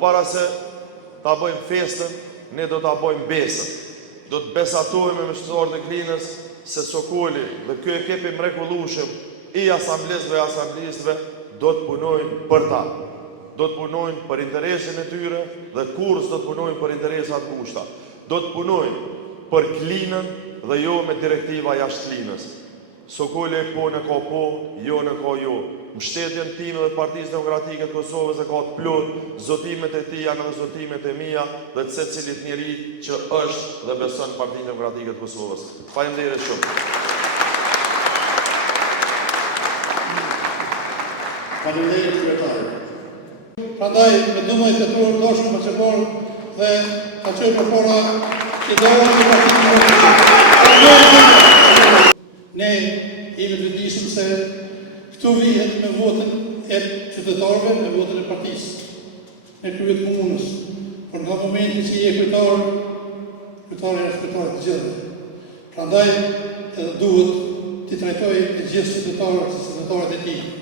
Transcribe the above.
Para se ta bëjmë festën, ne do ta bëjmë besën. Do të besatojmë me shtetërorët e Klinës se Sokoli dhe ky ekip i mrekullueshëm i asamblesëve e asamblistëve do të punojnë për ta. Do të punojnë për interesin e tyre dhe kurrë do të punojnë për interesat kushta. Do të punojnë për Klinën dhe jo me direktiva jashtë Klinës. Sokoli po në ka po, jo në ka jo. Mbështetjen time dhe Partisë Demokratike të Kosovës e ka të plot, zotimet e tij janë dhe zotimet e mia dhe të secilit njeri që është dhe beson Partinë Demokratike të Kosovës. Faleminderit shumë. Faleminderit kryetari. Prandaj me dumaj të turë doshëm për qëpor dhe ka qërë për fora që dohën të Partinë Demokratike. Ne jemi të dishëm se këtu vihet me votën e qytetarëve, me votën e partisë, me kryet komunës. Por nga momenti që je kryetari është kryetari të gjithë. Prandaj edhe duhet të trajtojë të gjithë qytetarët si qytetarët e tij.